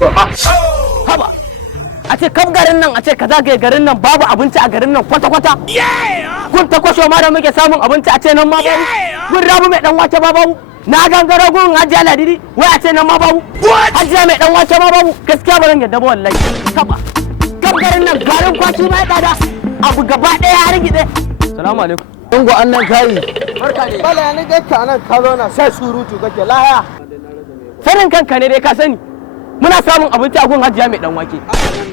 haba a ce kaf garin nan a ce ka zagaye garin nan babu abinci a garin nan kwata-kwata. Gun ta kwasho ma da muke samun abinci a ce nan ma babu. Gun rabu mai dan wake ma babu. Na gangaro gun Hajiya Ladidi wai a ce nan ma babu. Hajiya mai dan wake ma babu. Gaskiya ba zan yadda ba wallahi. Haba kaf garin nan garin kwaki ma ya tsada. Abu gaba ɗaya ya rigide. Assalamu alaikum. Ungo annan kai. Barka ne. Bala ni ga ka nan ka zo na sai surutu kake laya. Sanin kanka ne dai ka sani. Muna samun abinci a gun Hajiya mai dan wake.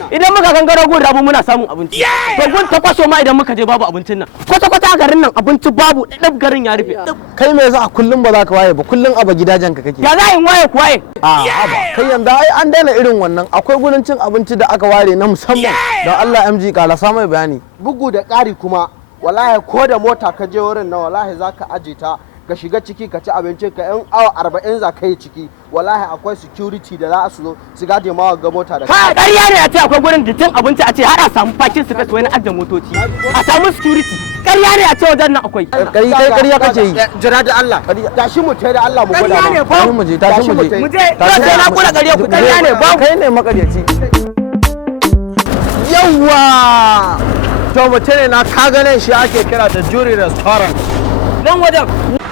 Idan muka gangaro gun rabu muna samun abinci. To gun ta kwaso ma idan muka je babu abincin nan. Kwata-kwata a garin nan abinci babu ɗaɗɗab garin ya rufe. Kai me yasa kullum ba za ka waye ba kullum aba gidajen ka kake. Ya za in waye ku waye? A aba kai yanda ai an daina irin wannan akwai gurin cin abinci da aka ware na musamman. Don Allah MG kala sa mai bayani. Bugu da ƙari kuma wallahi ko da mota ka je wurin nan wallahi zaka aje ta ka shiga ciki ka ci abincin ka yan awa 40 za ka yi ciki wallahi akwai security da za su zo su gade ma ga mota da ha ƙarya ne a ce akwai gurin da cin abinci a ce har a samu parking space wani adda motoci a samu security ƙarya ne a ce wajen nan akwai ƙarya kace yi jira da Allah tashi mu tai da Allah mu gwada ƙarya ne ba mu je tashi mu je mu je sai na kula ƙarya ku ƙarya ne ba kai ne makaryaci yawa to mutum ne na kaga nan shi ake kira da Jury Restaurant nan wajen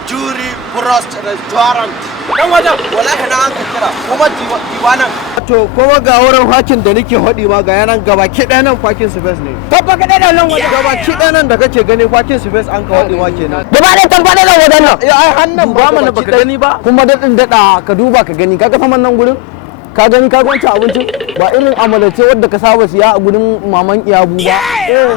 Jury Frost Restaurant nan wajen wallahi na an ka kira kuma diwanan to kuma ga wurin hakin da nake hodi ma ga yanan gaba ki ɗaya nan parking space ne tabba ka da nan wajen gaba ki ɗaya nan da kake gani parking space an ka hodi ma kenan gaba ɗaya tabba da nan wajen nan ai hannan ba mana baka gani ba kuma daɗin daɗa ka duba ka gani kaga faman nan gurin ka gani ka gwanci abincin ba irin amalace wadda ka saba siya a gurin maman iyabu ba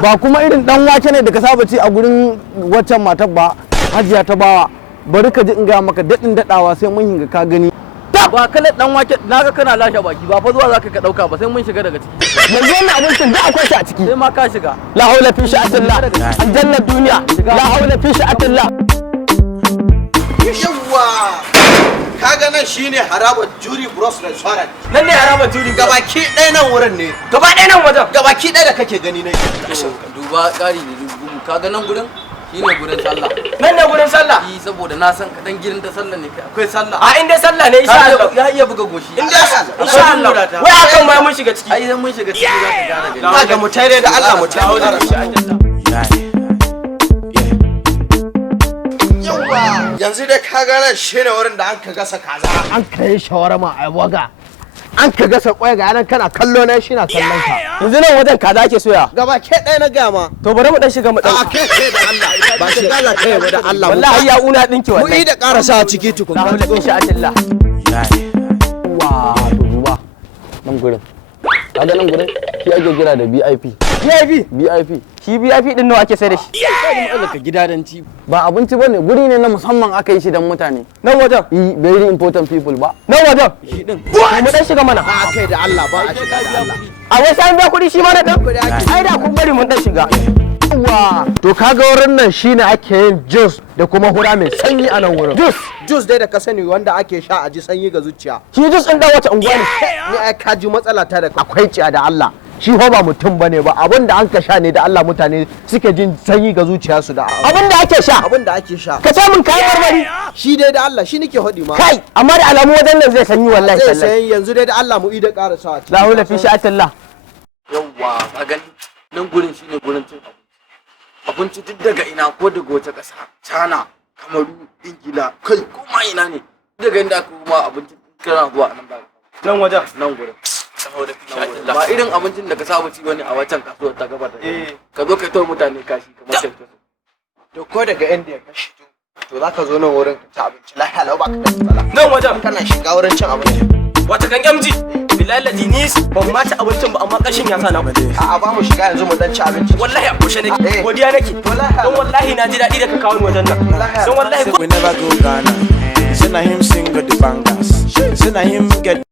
ba kuma irin dan wake ne da ka saba ci a gurin waccan matar ba Hajiya ta bawa bari ka ji in gaya maka daɗin daɗawa sai mun hinga ka gani ba kalar dan wake naga kana lashe baki ba fa zuwa zaka ka dauka ba sai mun shiga daga ciki yanzu wannan abincin da akwai shi a ciki sai ma ka shiga la haula fi sha'atillah aljanna duniya la haula fi sha'atillah yawa kaga nan shine haraba Jury Bros Restaurant nan ne haraba Jury gabaki ɗaya nan wurin ne gaba ɗaya nan wajen gabaki ɗaya da kake gani ne duba ƙari ne dubu kaga nan gurin shine gurin sallah nan ne gurin sallah yi saboda na san ka dan girin ta sallah ne kai akwai sallah a inda sallah ne insha Allah ya iya buga goshi insha Allah wai akan ma mun shiga ciki ai idan mun shiga ciki za ka gara gani kaga mu tare da Allah mu tare yanzu dai kaga nan shine wurin da an ka gasa kaza an ka yi shawarma a waga an ka gasa kwai ga yanan kana kallo na shi na kallon ka yanzu nan wajen kaza ake soya gaba ke ɗaya na gama to bari mu dan shiga mu dan a kai da Allah ba shi gaza kai ba da Allah wallahi ya una dinki mu wallahi yi da karasa ciki tukun la haula fi sha'atillah wa to duba nan gurin kaga nan gurin shi ake kira da VIP shi VIP din nawa ake sai da shi ka gidadanci ba abinci bane guri ne na musamman aka yi shi dan mutane nan wajen very important people ba nan wajen shi din mu dan shiga mana a kai da Allah ba a shiga da Allah a wai sai an biya kuɗi shi ma na dan ai da kun bari mun dan shiga wa to kaga wurin nan shine ake yin juice da kuma hura mai sanyi a nan wurin juice dai da ka sani wanda ake sha a ji sanyi ga zuciya shi juice din dan wace unguwa ne ni ai ka ji matsala ta da akwai ciya da Allah shi fa ba mutum bane ba abin da an ka sha ne da Allah mutane suke jin sanyi ga zuciyarsu da abin da ake sha abin da ake sha ka ce min kayan marmari shi dai da Allah shi nake hodi ma kai amma da alamu wajen nan zai sanyi wallahi zai sallahi sai yanzu dai da Allah mu yi da karasa la haula fi sha'atillah yawwa ka gani nan gurin shine gurin cin abinci duk daga ina ko daga wace ƙasa China Kamaru Ingila kai kuma ina ne daga inda aka kuma abinci kana zuwa nan ba nan wajen nan gurin ba irin abincin da ka saba ci bane a wancan kasuwar ta gaba da ka zo kai to mutane kashi kamar kai to ko daga India ka shi to zaka zo nan wurin ka ci abinci lafiya lau ba ka da matsala nan wajen kana shiga wurin cin abinci wata kan MG billahi ladinis ban ma ci abincin ba amma kashin ya sa na a'a ba mu shiga yanzu mu dan ci abinci wallahi a kushe nake godiya nake don wallahi na ji daɗi da ka kawo ni wajen nan don wallahi we never go Ghana. Say na him sing the bangers. Say na him get